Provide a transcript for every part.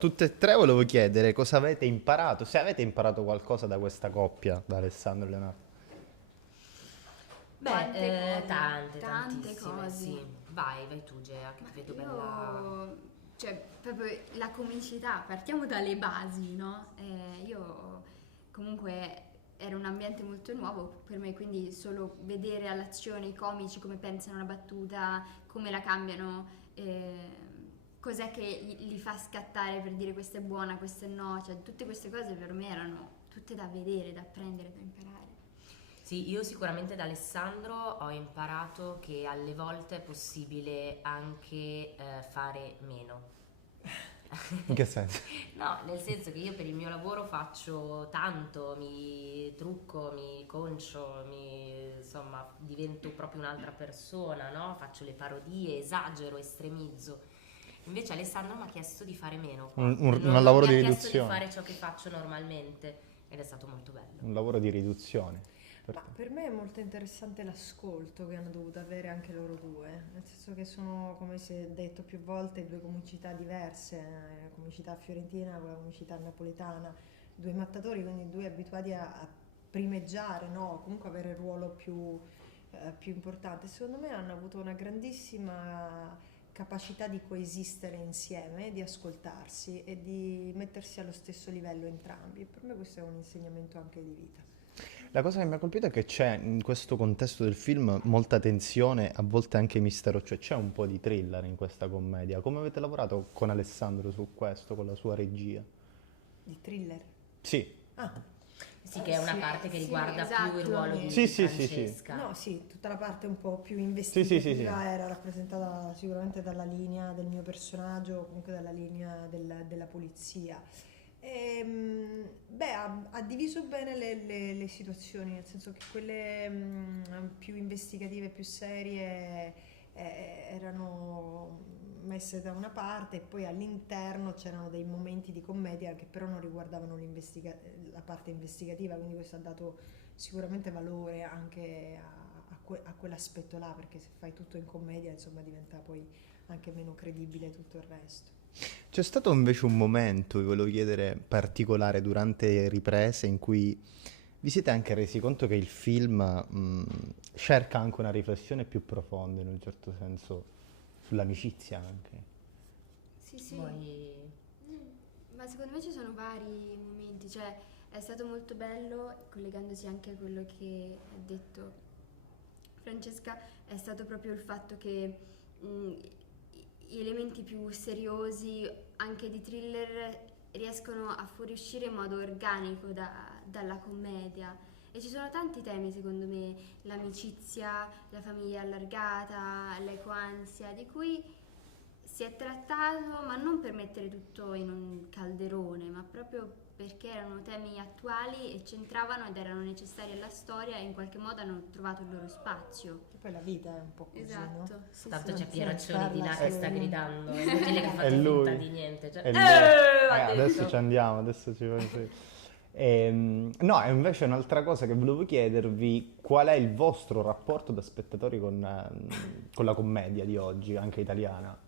Tutte e tre volevo chiedere cosa avete imparato, se avete imparato qualcosa da questa coppia, da Alessandro e Leonardo. Tante cose, Tante, tante tantissime, sì. cose. Vai tu Gea, che Ma ti vedo bella. io, cioè, proprio la comicità, partiamo dalle basi, no? Io comunque era un ambiente molto nuovo per me, quindi solo vedere all'azione i comici come pensano una battuta, come la cambiano, cos'è che li fa scattare per dire questa è buona, questa è no, cioè tutte queste cose per me erano tutte da vedere, da apprendere, da imparare. Sì, io sicuramente da Alessandro ho imparato che alle volte è possibile anche fare meno. In che senso? No, nel senso che io per il mio lavoro faccio tanto, mi trucco, mi concio, insomma, divento proprio un'altra persona, no? Faccio le parodie, esagero, estremizzo. Invece Alessandro mi ha chiesto di fare meno qua, Un non lavoro mi di ha chiesto di riduzione, fare ciò che faccio normalmente ed è stato molto un bello. lavoro di riduzione per Ma te. per me è molto interessante l'ascolto che hanno dovuto avere anche loro due, nel senso che sono, come si è detto più volte, due comicità diverse, la comicità fiorentina con la comicità napoletana, due mattatori, quindi due abituati a primeggiare, no? Comunque avere il ruolo più importante. Secondo me hanno avuto una grandissima capacità di coesistere insieme, di ascoltarsi e di mettersi allo stesso livello entrambi. E per me questo è un insegnamento anche di vita. La cosa che mi ha colpito è che c'è in questo contesto del film molta tensione, a volte anche mistero, cioè c'è un po' di thriller in questa commedia. Come avete lavorato con Alessandro su questo, con la sua regia? Di thriller. Sì, Ah, Sì, che è una sì, parte che Sì, riguarda più il esatto. ruolo assolutamente. sì, di sì, sì, sì, No, Francesca. sì, tutta la parte un po' più sì, sì, sì, sì. investigativa era rappresentata sicuramente dalla linea del mio personaggio, o comunque dalla linea della polizia. Beh, ha diviso bene le situazioni, nel senso che quelle più investigative, più serie erano messe da una parte e poi all'interno c'erano dei momenti di commedia che però non riguardavano la parte investigativa, quindi questo ha dato sicuramente valore anche a quell'aspetto là, perché se fai tutto in commedia, insomma, diventa poi anche meno credibile tutto il resto. C'è stato invece un momento, vi volevo chiedere, particolare durante le riprese in cui vi siete anche resi conto che il film cerca anche una riflessione più profonda, in un certo senso, sull'amicizia anche. Sì, sì. Vuoi... Ma secondo me ci sono vari momenti, cioè è stato molto bello, collegandosi anche a quello che ha detto Francesca, è stato proprio il fatto che gli elementi più seriosi, anche di thriller, riescono a fuoriuscire in modo organico dalla commedia. E ci sono tanti temi, secondo me, l'amicizia, la famiglia allargata, l'ecoansia, di cui si è trattato, ma non per mettere tutto in un calderone, ma proprio perché erano temi attuali e c'entravano ed erano necessari alla storia e in qualche modo hanno trovato il loro spazio. E poi la vita è un po' così, no? Esatto, sì, Tanto sì. c'è Se non si Pieraccioni di parla là che solo sta di... gridando, è inutile che È fate finta lui, di niente. Cioè, è lui. ha Adesso ci detto. andiamo, adesso ci penso io. No, e invece un'altra cosa che volevo chiedervi, qual è il vostro rapporto da spettatori con la commedia di oggi, anche italiana?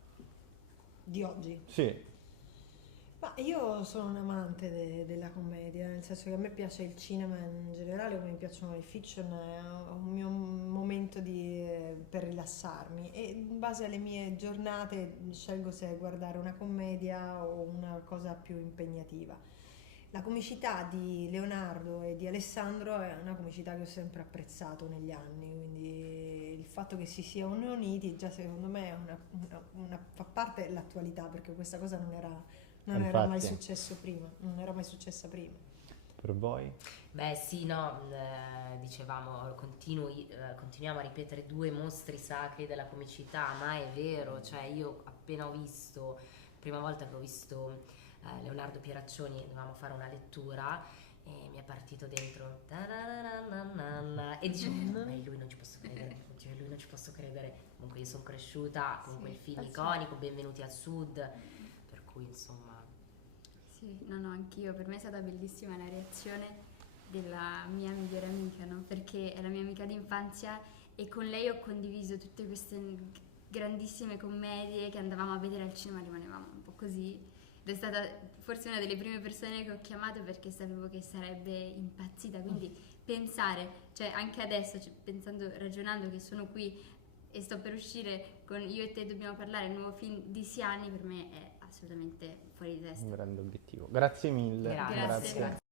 di oggi. Sì, Ma io sono un amante della commedia, nel senso che a me piace il cinema in generale, come mi piacciono le fiction, è un mio momento per rilassarmi e in base alle mie giornate scelgo se guardare una commedia o una cosa più impegnativa. La comicità di Leonardo e di Alessandro è una comicità che ho sempre apprezzato negli anni, quindi il fatto che si siano uniti già secondo me è fa parte dell'attualità, perché questa cosa non era mai infatti, successo prima, non era mai successa prima. per voi? Beh sì, no, dicevamo, continuiamo a ripetere due mostri sacri della comicità, ma è vero, cioè io appena ho visto, prima volta che ho visto Leonardo Pieraccioni, dovevamo fare una lettura e mi è partito dentro "Ta-ra-ra-ra-ra-ra", e dicevo, ma è lui, non ci posso credere, cioè lui non ci posso credere, comunque io sono cresciuta con quel Sì, film sì. iconico, Benvenuti al Sud, per cui insomma... Sì, no, no, anch'io. Per me è stata bellissima la reazione della mia migliore amica, no? Perché è la mia amica d'infanzia e con lei ho condiviso tutte queste grandissime commedie che andavamo a vedere al cinema, rimanevamo un po' così. ed è stata forse una delle prime persone che ho chiamato perché sapevo che sarebbe impazzita, quindi pensare, cioè anche adesso, cioè, pensando, ragionando che sono qui e sto per uscire con Io e te dobbiamo parlare, il nuovo film di Siani, per me è assolutamente fuori di testa. Un grande obiettivo. Grazie mille. Grazie. Grazie.